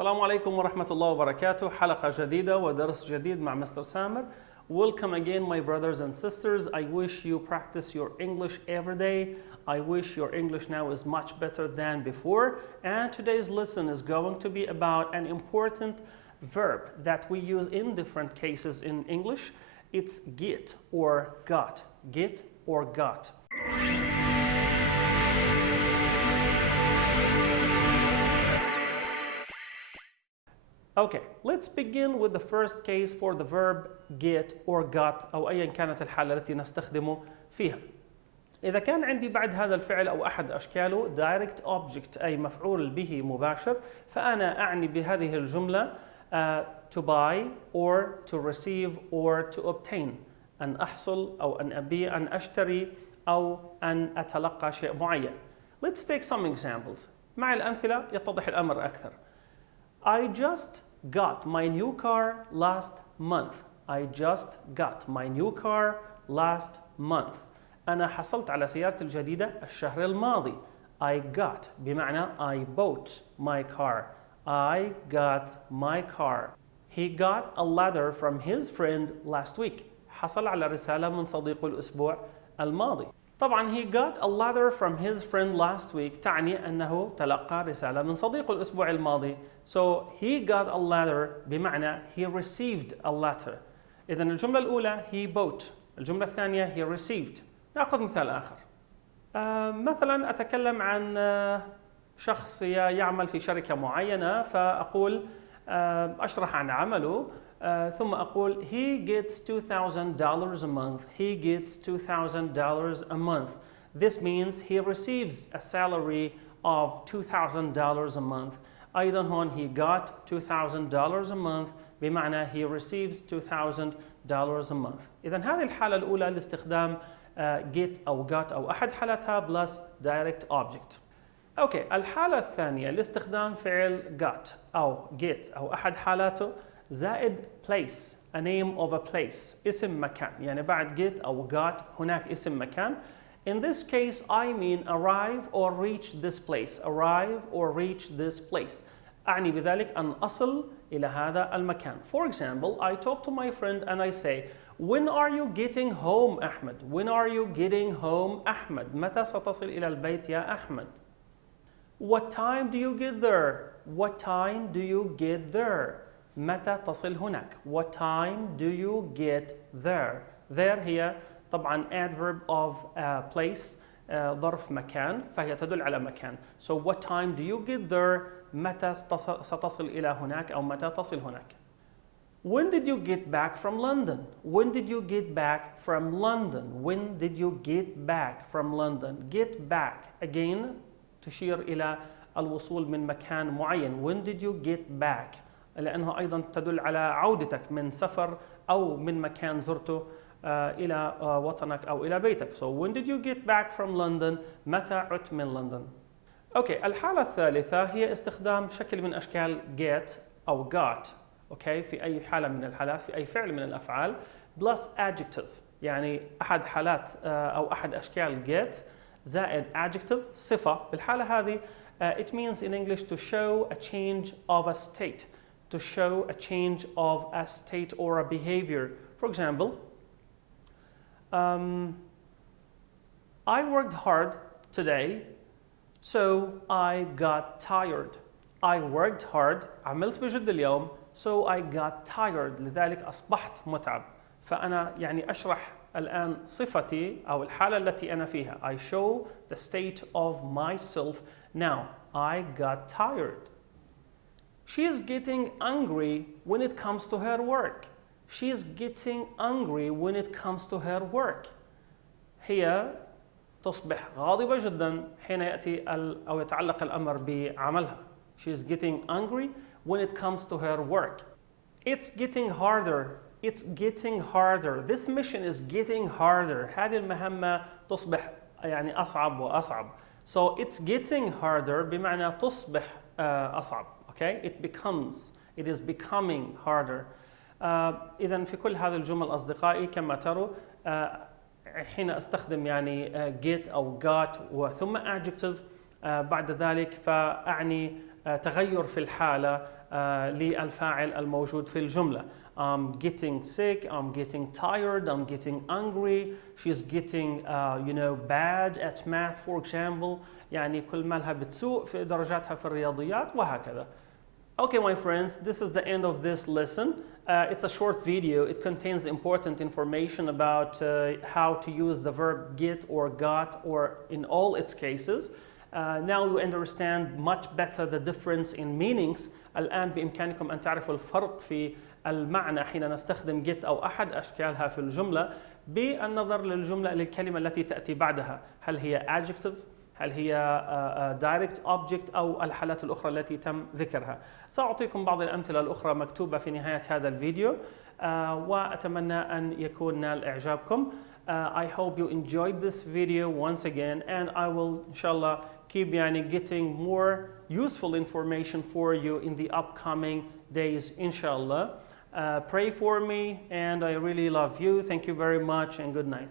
السلام عليكم ورحمة الله وبركاته. حلقة جديدة ودرس جديد مع مستر سامر. Welcome again, my brothers and sisters. I wish you practice your English every day. I wish your English now is much better than before. And today's lesson is going to be about an important verb that we use in different cases in English. It's get or got. Get or got. Okay, let's begin with the first case for the verb get or got أو أيا كانت الحالة التي نستخدمه فيها. إذا كان عندي بعد هذا الفعل أو أحد أشكاله direct object أي مفعول به مباشر، فأنا أعني بهذه الجملة to buy or to receive or to obtain، أن أحصل أو أن أبيع، أن أشتري أو أن أتلقى شيء معين. Let's take some examples. مع الأمثلة يتضح الأمر أكثر. I just got my new car last month. I just got my new car last month. أنا حصلت على سيارتي الجديدة الشهر الماضي. I got بمعنى I bought my car. I got my car. He got a letter from his friend last week. حصل على رسالة من صديقه الأسبوع الماضي. طبعا he got a letter from his friend last week تعني أنه تلقى رسالة من صديقه الأسبوع الماضي. So he got a letter بمعنى he received a letter. إذن الجملة الأولى he bought. الجملة الثانية he received. نأخذ مثال آخر. مثلا أتكلم عن شخص يعمل في شركة معينة، فأقول أشرح عن عمله، ثم أقول he gets $2,000 a month. He gets $2,000 a month. This means he receives a salary of $2,000 a month. أيضا هون he got $2,000 a month بمعنى he receives $2,000 a month. إذن هذه الحالة الأولى لاستخدام get أو got أو أحد حالاتها plus direct object. أوكي، الحالة الثانية لاستخدام فعل got أو get أو أحد حالاته زائد place, a name of a place، اسم مكان، يعني بعد get أو got هناك اسم مكان. In this case, I mean arrive or reach this place. Arrive or reach this place. أعني بذلك أن أصل إلى هذا المكان. For example, I talk to my friend and I say, when are you getting home, أحمد? When are you getting home, أحمد? متى ستصل إلى البيت يا أحمد? What time do you get there? What time do you get there? متى تصل هناك؟ What time do you get there? There هي طبعا adverb of place، ظرف مكان، فهي تدل على مكان. So what time do you get there؟ متى ستصل إلى هناك أو متى تصل هناك. When did you get back from London? When did you get back from London? When did you get back from London? Get back again تشير إلى الوصول من مكان معين. When did you get back؟ لأنه أيضا تدل على عودتك من سفر أو من مكان زرته إلى وطنك أو إلى بيتك. So when did you get back from London؟ متى عدت من لندن؟ أوكي، الحالة الثالثة هي استخدام شكل من أشكال get أو got. أوكي، في أي حالة من الحالات، في أي فعل من الأفعال plus adjective، يعني أحد حالات أو أحد أشكال get زائد adjective صفة. بالحالة هذه it means in English to show a change of a state. To show a change of a state or a behavior. For example, I worked hard today, so I got tired. I worked hard، عملت بجد اليوم، so I got tired، لذلك أصبحت متعب. فأنا يعني أشرح الآن صفتي أو الحالة التي أنا فيها. I show the state of myself now. I got tired. She is getting angry when it comes to her work. She is getting angry when it comes to her work. هي تصبح غاضبة جدا حين يأتي أو يتعلق الأمر بعملها. She is getting angry when it comes to her work. It's getting harder. It's getting harder. This mission is getting harder. هذه المهمة تصبح يعني أصعب وأصعب. So it's getting harder بمعنى تصبح أصعب. Okay? It is becoming harder. إذن في كل هذه الجمل أصدقائي كما تروا حين أستخدم يعني get أو got وثم adjective بعد ذلك فأعني تغير في الحالة للفاعل الموجود في الجملة. I'm getting sick, I'm getting tired, I'm getting angry, she's getting bad at math for example. يعني كل ما لها بتسوء في درجاتها في الرياضيات وهكذا. Okay, my friends, this is the end of this lesson. It's a short video. It contains important information about how to use the verb get or got or in all its cases. Now you understand much better the difference in meanings. الآن بإمكانكم أن تعرفوا الفرق في المعنى حين نستخدم get أو أحد أشكالها في الجملة بالنظر للكلمة التي تأتي بعدها. هل هي adjective؟ هل هي direct object أو الحالات الأخرى التي تم ذكرها؟ سأعطيكم بعض الأمثلة الأخرى مكتوبة في نهاية هذا الفيديو وأتمنى أن يكون نال إعجابكم. I hope you enjoyed this video once again and I will inshallah keep getting more useful information for you in the upcoming days inshallah. Pray for me and I really love you. Thank you very much and good night.